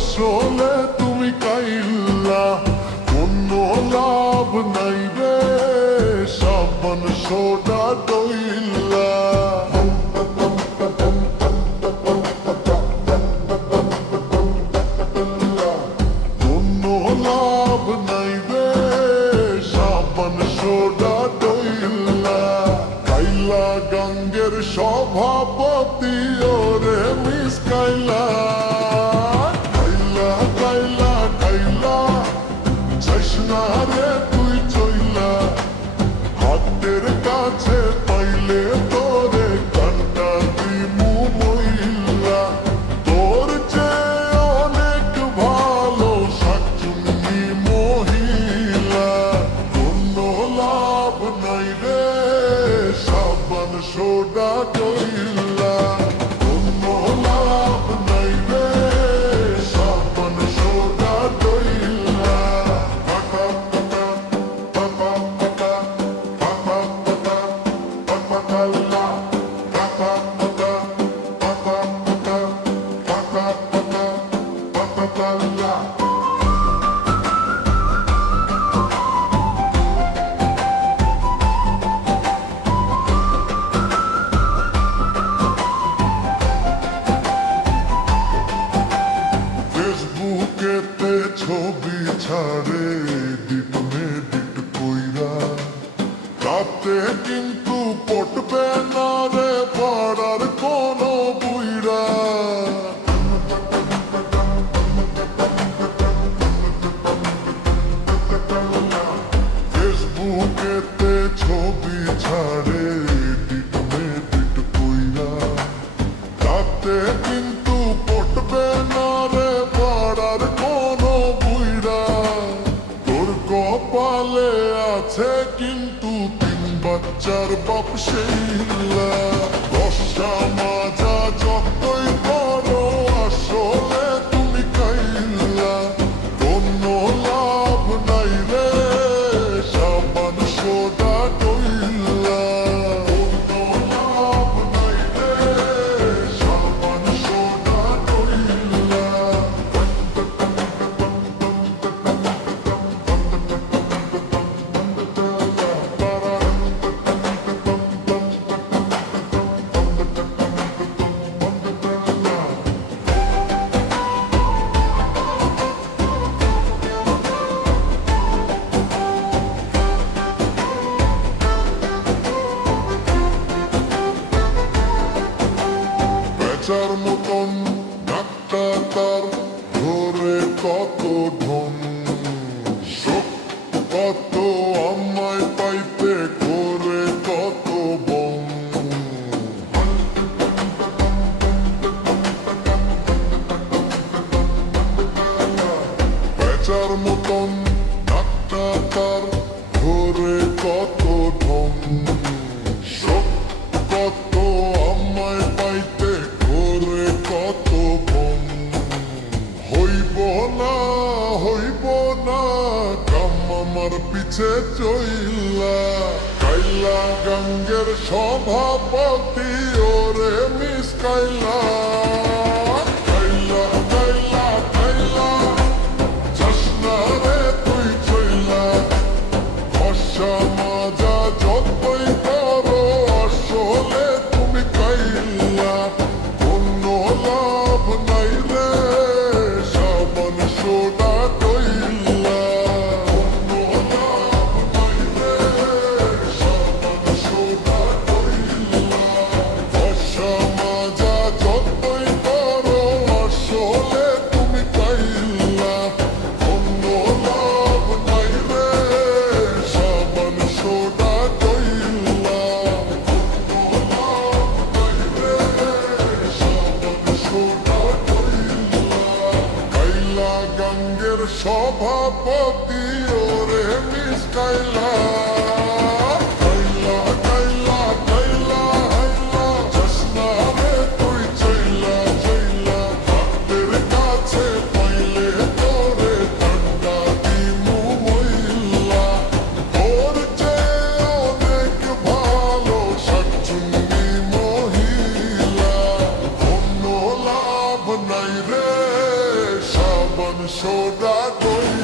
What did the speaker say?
আসলে তুমি কাইল্লা, কোনো লাভ নাই রে সাবান সোডা দইল্লা। কোনো লাভ নাই রে সাবান সোডা দইল্লা। কাইলা গাঙ্গের সভাপতি ওরে মিস কাইলা। রে তুই চইলা হাতের কাছে পাইলে তোরে কান্না দিমু মইলা। তোর চেয়ে অনেক ভালো শাকচুন্নি মহিলা। কোনো লাভ নাই রে সাবান সোডা দইল্লা। কোনো লাভ নাই রে সাবান সোডা দইল্লা। ফেসবুকেতে ছবি ছাড়ে ডিট মেডিট কইরা, তাতে কিন্তু পটবে না রে পাড়ার কোনো বুইরা। ফেসবুকেতে ছবি ছাড়ে ডিট মেডিট কইরা, তাতে কিন্তু পটবে না রে পাড়ার কোনো বুইরা। তোর কপালে আছে কিন্তু তিন বাচ্চার বাপ সেইলা। দশটা মাজা যতই করো আসলে তুমি কাইল্লা। কোনো লাভ নাই রে সাবান সোডা দইল্লা। কোনো লাভ নাই রে সাবান সোডা দইল্লা। বেচার মতন ডাক্তার ধরে কত ধন, শোক কত আমায় পাইতে করে কত বন। বেচার মতন ডাক্তার ধরে কত ধন, শোক কত আমায় পাইতে করে কত বন। হইব না কাম আমার পিছে চইলা। কাইলা গাঙ্গের সভাপতি ওরে মিস কাইলা। কাইলা কাইলা কাইলা যাস না রে তুই চইলা। বর্ষা মাজা যতই করো আসলে তুমি কাইল্লা। কোনো লাভ নাই রে সাবান সোডা দইল্লা। কোনো লাভ নাই রে সাবান সোডা দইল্লা। বর্ষা মাজা যতই করো আসলে তুমি কাইল্লা। কোনো লাভ নাই রে সাবান সোডা দইল্লা। কোনো লাভ নাই রে সাবান সোডা দইল্লা। কাইলা গাঙ্গের সভাপতি ওরে মিস কাইলা। কাইলা কাইলা কাইলা হাইলা যাস না রে তুই চইলা চইলা। হাতের কাছে পাইলে তোরে ঠান্ডা দিমু মইল্লা। তোর চেয়ে অনেক ভালো শাকচুন্নি মহিলা। কোনো লাভ নাই রে সোডা কইরা